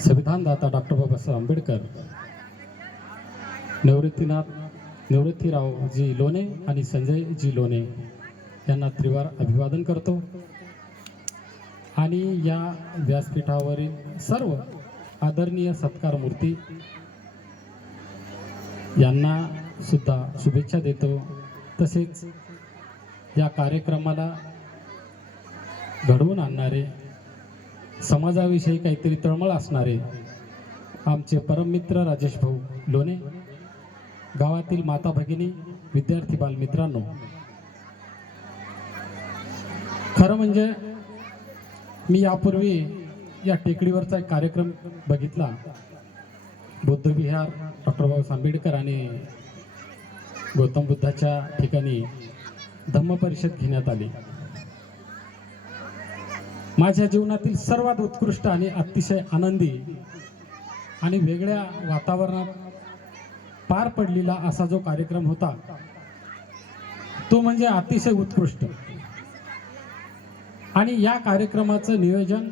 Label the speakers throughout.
Speaker 1: संविधानदाता doctor Babasaheb Ambedkar Nivruttinath Nivruttiraoji Lone आणि संजयजी लोणे यांना त्रिवार अभिवादन करतो. आणि या व्यासपीठावरील सर्व आदरणीय सत्कार मूर्ती यांना सुद्धा शुभेच्छा देतो. तसेच या कार्यक्रमाला घडवून आणणारे समाजाविषयी काहीतरी तळमळ असणारे आमचे परममित्र राजेश भाऊ लोणे गावातील माता भगिनी विद्यार्थी बालमित्रांनो. खरं म्हणजे मी यापूर्वी या टेकडीवरचा एक कार्यक्रम बघितला. बुद्धविहार डॉक्टर बाबासाहेब आंबेडकर आणि गौतम बुद्धाच्या ठिकाणी धम्म परिषद घेण्यात आली. माझ्या जीवनातील सर्वात उत्कृष्ट आणि अतिशय आनंदी आणि वेगळ्या वातावरणात पार पडलेला असा जो कार्यक्रम होता तो म्हणजे अतिशय उत्कृष्ट. आणि या कार्यक्रमाचं नियोजन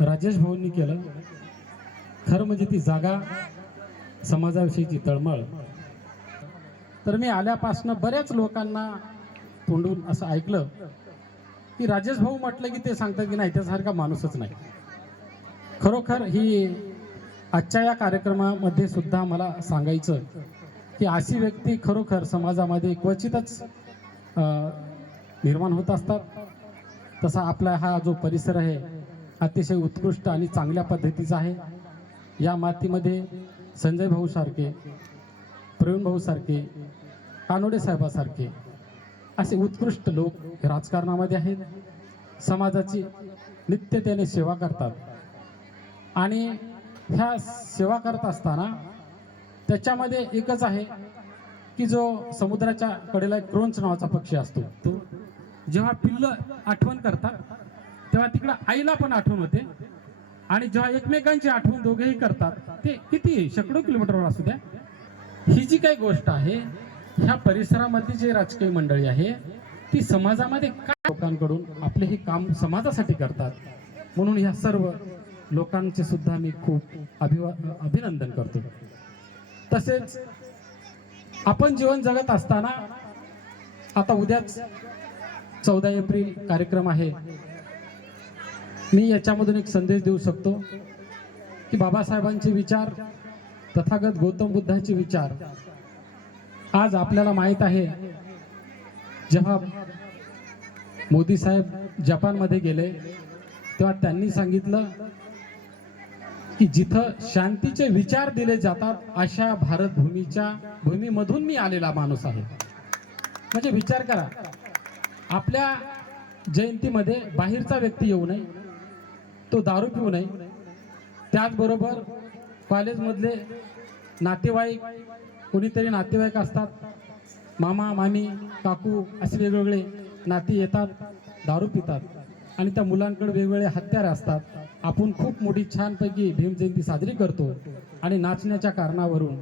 Speaker 1: राजेश भाऊंनी केलं. खरं म्हणजे ती जागा समाजाविषयीची तळमळ. तर मी आल्यापासनं बऱ्याच लोकांना तोंडून असं ऐकलं. की राजेश भाऊ म्हटलं की ते सांगतात की नाही त्यासारखा माणूसच नाही. खरोखर ही आजच्या या कार्यक्रमामध्ये सुद्धा मला सांगायचं की अशी व्यक्ती खरोखर समाजामध्ये क्वचितच निर्माण होत असतात. तसा आपला हा जो परिसर आहे अतिशय उत्कृष्ट आणि चांगल्या पद्धतीचा आहे. या मातीमध्ये संजय भाऊ सारखे प्रवीण भाऊ सारखे कानोडे साहेबासारखे असे उत्कृष्ट लोक राजकारणामध्ये आहेत. समाजाची नित्य त्याने सेवा करतात. आणि ह्या सेवा करत असताना त्याच्यामध्ये एकच आहे की जो समुद्राच्या कडेला एक क्रोंच नावाचा पक्षी असतो. तो जेव्हा पिल्लं आठवण करतात तेव्हा तिकडं आईला पण आठवण होते. आणि जेव्हा एकमेकांची आठवण दोघेही करतात ते किती शेकडो किलोमीटरवर असू द्या. ही जी काही गोष्ट आहे ह्या परिसरामध्ये जे राजकीय मंडळी आहे ती समाजामध्ये काय लोकांकडून आपले हे काम समाजासाठी करतात? म्हणून ह्या सर्व लोकांचे सुद्धा मी खूप अभिवा अभिनंदन करतो. तसेच आपण जीवन जगत असताना आता उद्याच चौदा एप्रिल कार्यक्रम आहे. मी याच्यामधून एक संदेश देऊ शकतो की बाबासाहेबांचे विचार तथागत गौतम बुद्धाचे विचार आज आपल्याला माहीत आहे जेव्हा मोदी साहेब जपानमध्ये गेले तेव्हा त्यांनी सांगितलं की जिथं शांतीचे विचार दिले जातात अशा भारत भूमीच्या भूमीमधून मी आलेला माणूस आहे. म्हणजे विचार करा आपल्या जयंतीमध्ये बाहेरचा व्यक्ती येऊ नये तो दारू पिऊ नये त्याचबरोबर कॉलेजमधले नातेवाईक कोणीतरी नातेवाईक असतात. मामा मामी काकू असे वेगवेगळे नाती येतात दारू पितात. आणि त्या मुलांकडे वेगवेगळे हत्यार असतात. आपण खूप मोठी छानपैकी भीम जयंती साजरी करतो. आणि नाचण्याच्या कारणावरून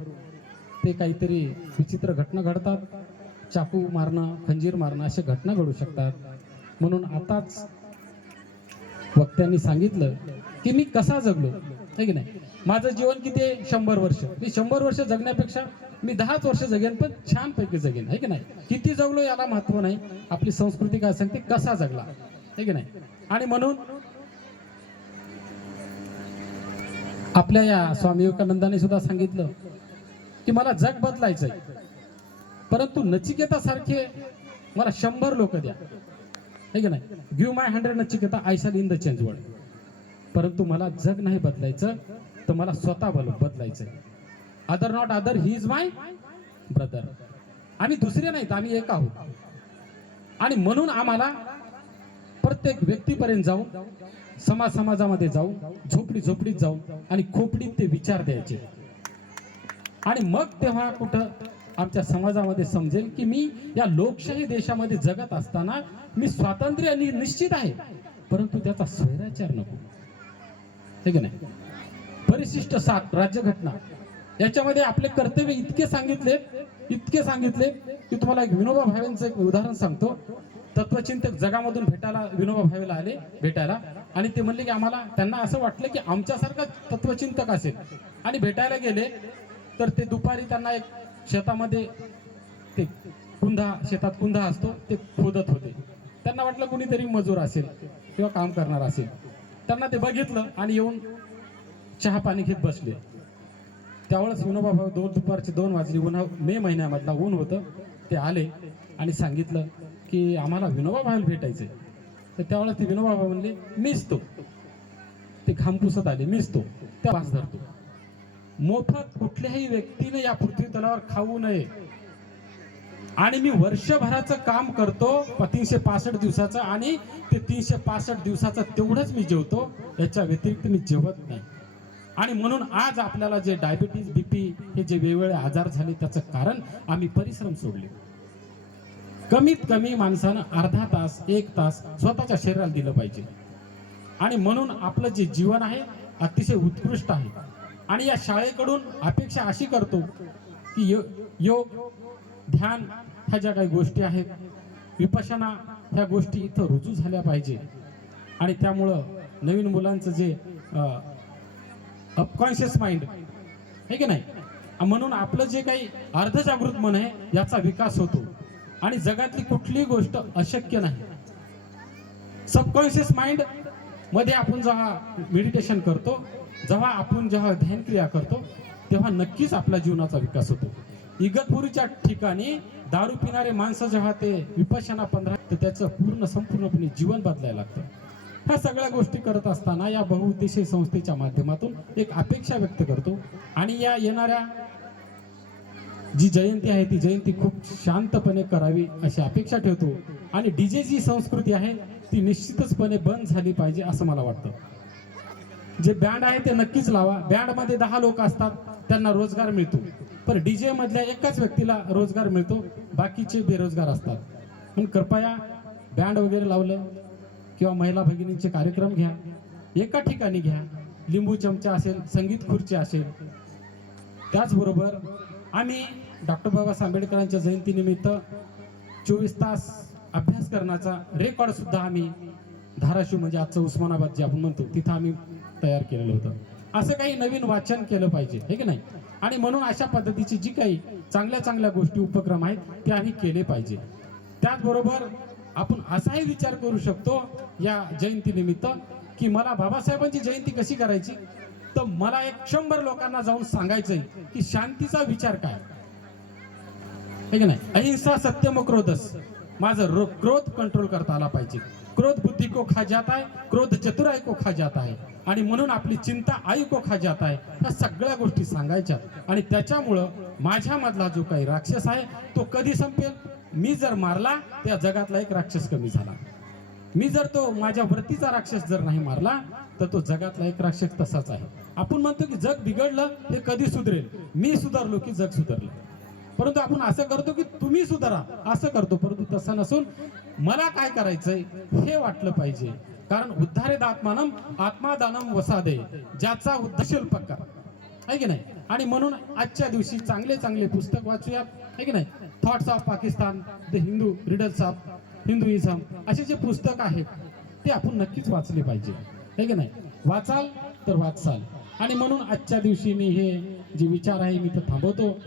Speaker 1: ते काहीतरी विचित्र घटना घडतात. चाकू मारणं खंजीर मारणं अशा घटना घडू शकतात. म्हणून आताच वक्त्यांनी सांगितलं की मी कसा जगलो? आहे की नाही? माझं जीवन किती आहे? शंभर वर्ष. मी शंभर वर्ष जगण्यापेक्षा मी दहाच वर्ष जगेन पण छानपैकी जगेन आहे की नाही? किती जगलो याला महत्त्व नाही. आपली संस्कृती काय सांगते कसा जगला आहे की नाही? आणि म्हणून आपल्या या स्वामी विवेकानंदाने सुद्धा सांगितलं की मला जग बदलायचंय परंतु नचिकेतासारखे मला शंभर लोक द्या आहे की नाही? Give my hundred Nachiketa I shall in the change world परंतु मला जग नाही बदलायचं तर मला स्वतः बल बदलायचंय. Other not other he is my brother आम्ही दुसरे नाहीत आम्ही एक आहोत. आणि म्हणून आम्हाला प्रत्येक व्यक्तीपर्यंत जाऊन समाज समाजामध्ये जाऊन झोपडी झोपडीत जाऊन आणि खोपडीत ते विचार द्यायचे. आणि मग तेव्हा कुठं आमच्या समाजामध्ये समजेल की मी या लोकशाही देशामध्ये जगत असताना मी स्वातंत्र्य निश्चित आहे. परंतु त्याचा स्वैराचार नको. आहे की नाही? परिशिष्ट सात राज्यघटना. याच्यामध्ये आपले कर्तव्य इतके सांगितले इतके सांगितले की तुम्हाला एक विनोबा भावेंचं एक उदाहरण सांगतो. तत्वचिंतक जगामधून भेटायला विनोबा भावेला आले भेटायला. आणि ते म्हणले की आम्हाला त्यांना असं वाटलं की आमच्यासारखा तत्वचिंतक असेल. आणि भेटायला गेले तर ते दुपारी त्यांना एक शेतामध्ये ते कुंधा शेतात कुंधा असतो ते खोदत होते. त्यांना वाटलं कुणीतरी मजूर असेल किंवा काम करणार असेल. त्यांना ते बघितलं आणि येऊन चहा पाणी घेत बसले. त्यावेळेस विनोबा भाऊ दोन दुपारचे दोन वाजले. उन्हा मे महिन्यामधला ऊन होतं. ते आले आणि सांगितलं की आम्हाला विनोबा भाऊला भेटायचे तर त्यावेळेस ते विनोबा भाऊ म्हणले मीच तो. ते घामपुसत आले मीच तो. त्या वास धरतो. मोफत कुठल्याही व्यक्तीने या पृथ्वी तलावर खाऊ नये. आणि मी वर्षभराचं काम करतो तीनशे पासष्ट दिवसाचं आणि ते तीनशे पासष्ट दिवसाचं तेवढंच मी जेवतो. याच्या व्यतिरिक्त मी जेवत नाही. आणि म्हणून आज आपल्याला जे डायबिटीज बीपी हे जे वेगवेगळे आजार झाले त्याचं कारण आम्ही परिश्रम सोडले. कमीत कमी माणसानं अर्धा तास एक तास स्वतःच्या शरीराला दिलं पाहिजे. आणि म्हणून आपलं जे जीवन आहे अतिशय उत्कृष्ट आहे. आणि या शाळेकडून अपेक्षा अशी करतो की यो- योग ध्यान ह्या ज्या काही गोष्टी आहेत विपशना ह्या गोष्टी इथं रुजू झाल्या पाहिजे. आणि त्यामुळं नवीन मुलांचं जे अपकॉन्शियस माइंड आहे की नाही? म्हणून आपलं जे काही अर्धजागृत मन आहे याचा विकास होतो. आणि जगातली कुठलीही गोष्ट अशक्य नाही. सबकॉन्शियस माइंडमध्ये आपण जेव्हा मेडिटेशन करतो जेव्हा आपण जेव्हा ध्यान क्रिया करतो तेव्हा नक्कीच आपल्या जीवनाचा विकास होतो. इगतपुरीच्या ठिकाणी दारू पिणारे माणसं जेव्हा ते विपशना पंधरा तर त्याचं पूर्ण संपूर्णपणे जीवन बदलायला लागतं. ह्या सगळ्या गोष्टी करत असताना या बहुउद्देशीय संस्थेच्या माध्यमातून एक अपेक्षा व्यक्त करतो. आणि या येणाऱ्या जी जयंती आहे ती जयंती खूप शांतपणे करावी अशी अपेक्षा ठेवतो. आणि डीजे जी संस्कृती आहे ती निश्चितचपणे बंद झाली पाहिजे असं मला वाटतं. जे बँड आहे ते नक्कीच लावा. बँडमध्ये दहा लोक असतात त्यांना रोजगार मिळतो. पण डीजे मधल्या एकाच व्यक्तीला रोजगार मिळतो. बाकीचे बेरोजगार असतात. पण कृपया बँड वगैरे लावलं किंवा महिला भगिनींचे कार्यक्रम घ्या. एका ठिकाणी घ्या. लिंबू चमचा असेल संगीत खुर्ची असेल. त्याचबरोबर आम्ही डॉक्टर बाबासाहेब आंबेडकरांच्या जयंतीनिमित्त चोवीस तास अभ्यास करण्याचा रेकॉर्डसुद्धा आम्ही धाराशिव म्हणजे आजचं उस्मानाबाद जे आपण म्हणतो तिथं आम्ही तयार केलेलं होतं. असं काही नवीन वाचन केलं पाहिजे हे की नाही? आणि म्हणून अशा पद्धतीची जी काही चांगल्या चांगल्या गोष्टी उपक्रम आहेत ते आम्ही केले पाहिजे. त्याचबरोबर आपण असाही विचार करू शकतो या जयंतीनिमित्त की मला बाबासाहेबांची जयंती कशी करायची? तर मला एक शंभर लोकांना जाऊन सांगायचंय की शांतीचा विचार काय? नाही? अहिंसा सत्यम क्रोधस माझं रो- क्रोध कंट्रोल करता आला पाहिजे. क्रोध बुद्धी को खा जात आहे क्रोध चतुराई को खा जात आहे. आणि म्हणून आपली चिंता आई को खा जात आहे ह्या सगळ्या गोष्टी सांगायच्या. आणि त्याच्यामुळं माझ्या मधला जो काही राक्षस आहे तो कधी संपेल? मी जर मारला त्या जगातला एक राक्षस कमी झाला. मी जर तो माझ्या वरतीचा राक्षस जर नाही मारला तर तो जगातला एक राक्षस तसाच आहे. आपण म्हणतो की जग बिघडलं हे कधी सुधरेल? मी सुधारलो की जग सुधारलं. परंतु आपण असं करतो की तुम्ही सुधारा असं करतो परंतु तसं नसून मला काय करायचंय हे वाटलं पाहिजे. कारण उद्धारे आत्मानम आत्मादानम वसादे ज्याचा उद्देशील पक्का आहे की नाही? आणि म्हणून आजच्या दिवशी चांगले चांगले पुस्तक वाचूयात. आहे की नाही? Thoughts of Pakistan the Hindu riddles of Hinduism असे जे पुस्तक आहेत ते आपण नक्कीच वाचले पाहिजे. आहे की नाही? वाचाल तर वाचाल. आणि म्हणून आजच्या दिवशी मी हे जे विचार आहे मी ते थांबवतो.